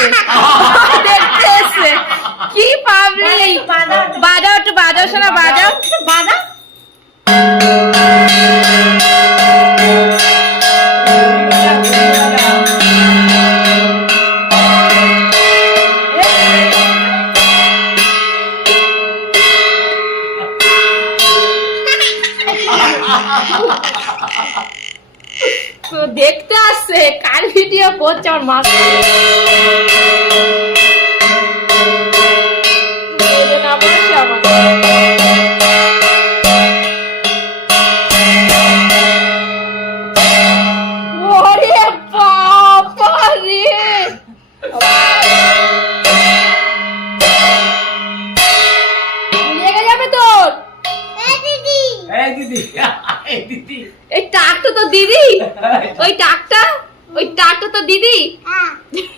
এসছে দেখতে এসছে কি পাবলিক। বাজাও একটু, বাজাও শোনা, বাজাও বাজাও। তো দেখতে আসছে, কার ভিডিও করছে আমার মা। আমার